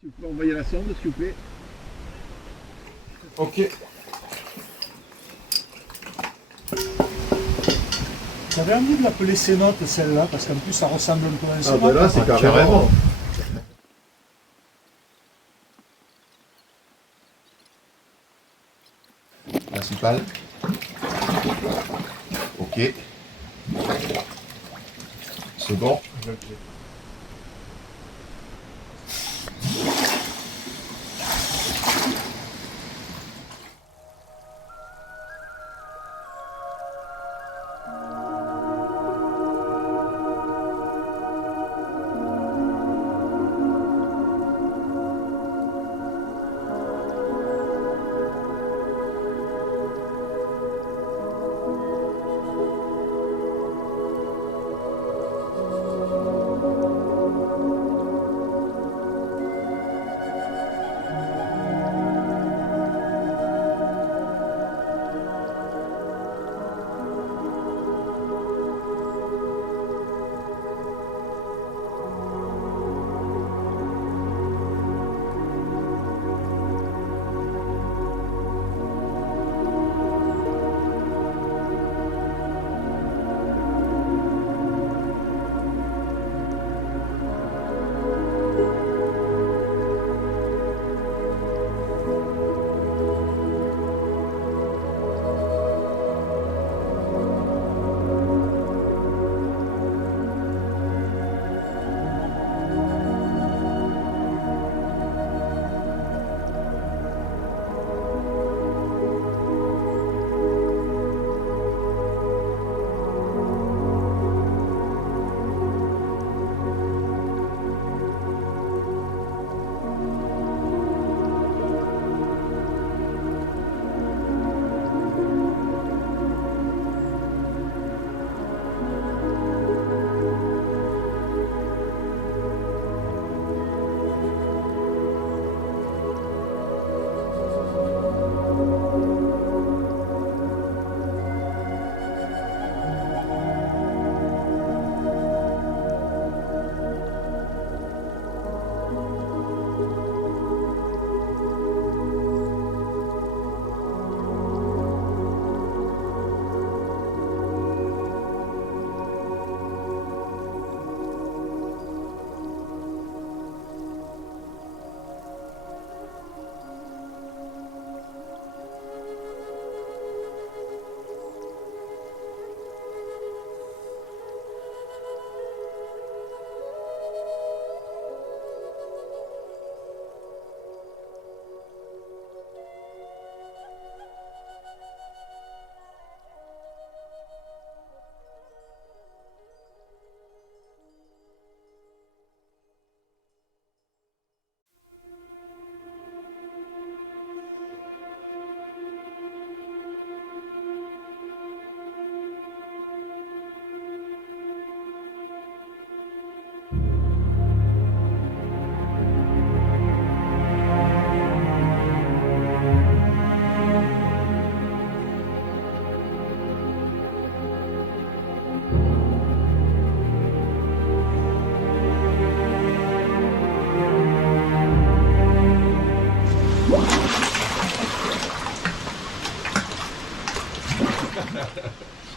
Si vous pouvez envoyer la sonde, s'il vous plaît. Ok. J'avais envie de l'appeler cénote celle-là, parce qu'en plus ça ressemble un peu à un Ah cénote. bah là, c'est carrément. Principal. Ok. Second.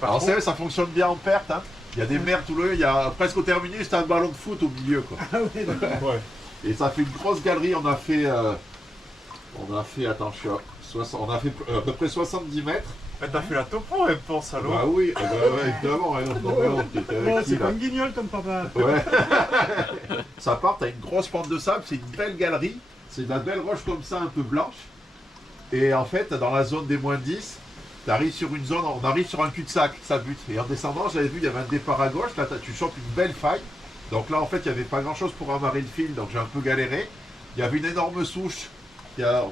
Alors c'est vrai, ça fonctionne bien en perte. Hein. Il y a des mers tout le long, il y a presque au terminus, t'as un ballon de foot au milieu. Quoi. Ah ouais, d'accord. Ouais. Et ça fait une grosse galerie, on a fait, attends, on a fait à peu près 70 mètres. T'as fait la topo, elle pense, allô? Bah oui, ouais, évidemment, hein, non, mais non, t'étais avec Oh, qui, c'est là pas un guignol comme papa. Ouais. Ça part, t'as une grosse pente de sable, c'est une belle galerie, c'est de la belle roche comme ça, un peu blanche. Et en fait, dans la zone des moins 10, t'arrives sur une zone, on arrive sur un cul-de-sac, ça bute. Et en descendant, j'avais vu, il y avait un départ à gauche, là tu chopes une belle faille. Donc là, en fait, il n'y avait pas grand-chose pour amarrer le fil, donc j'ai un peu galéré. Il y avait une énorme souche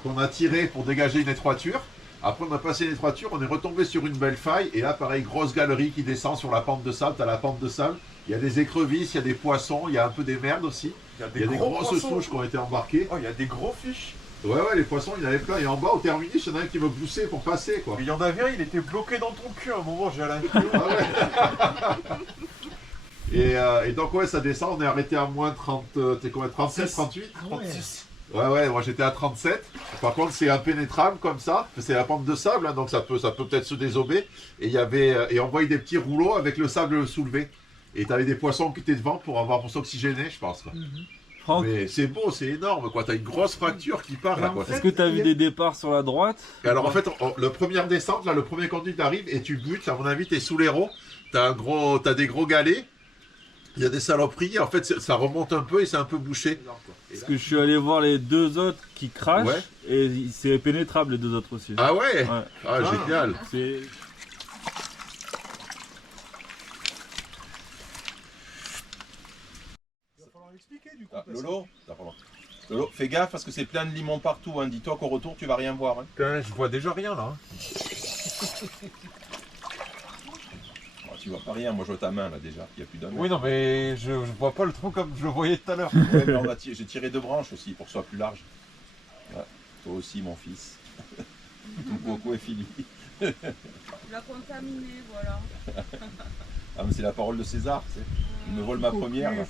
qu'on a tirée pour dégager une étroiture. Après, on a passé l'étroiture, on est retombé sur une belle faille. Et là, pareil, grosse galerie qui descend sur la pente de sable. Tu as la pente de sable. Il y a des écrevisses, il y a des poissons, il y a un peu des merdes aussi. Il y a des grosses souches qui ont été embarquées. Oh, il y a des gros fiches. Ouais, les poissons, il y en avait plein. Et en bas, au terminus, il y en a un qui me poussait pour passer, quoi. Mais il y en avait un, il était bloqué dans ton cul à un moment, j'ai à la Ah ouais. Et donc, ouais, ça descend. On est arrêté à moins 30, t'es combien, 37, 38 Ah ouais. 36. Ouais, moi j'étais à 37. Par contre, c'est impénétrable comme ça. C'est la pente de sable, hein, donc ça peut peut-être se désober. Et on voyait des petits rouleaux avec le sable soulevé. Et t'avais des poissons qui étaient devant pour s'oxygéner, je pense. Quoi. Franck, Mais c'est beau, c'est énorme, quoi. T'as une grosse fracture qui part là, quoi. est-ce que tu as vu des départs sur la droite? Et alors en fait, le première descente, là, le premier conduit arrive et tu butes. À mon avis, t'es sous l'héros. T'as des gros galets. Il y a des saloperies. En fait, ça remonte un peu et c'est un peu bouché. Parce que je suis allé voir les deux autres qui crachent Ouais. et c'est pénétrable les deux autres aussi. Ah ouais, Ouais. Ah, génial. C'est... Il va falloir expliquer du coup. Ah, parce que- Lolo, fais gaffe parce que c'est plein de limons partout. Hein. Dis-toi qu'au retour, tu vas rien voir. Hein. Putain, je vois déjà rien là. Oh, tu vois pas rien. Moi, je vois ta main là déjà. Il n'y a plus d'un mètre. Oui, non, mais je vois pas le tronc comme je le voyais tout à l'heure. Ouais, mais j'ai tiré 2 branches aussi pour que ce soit plus large. Ouais. Toi aussi, mon fils. Tout Coco et Philippe. Tu l'as contaminé, voilà. Ah, mais c'est la parole de César. Tu sais. Il me vole ma première. Là.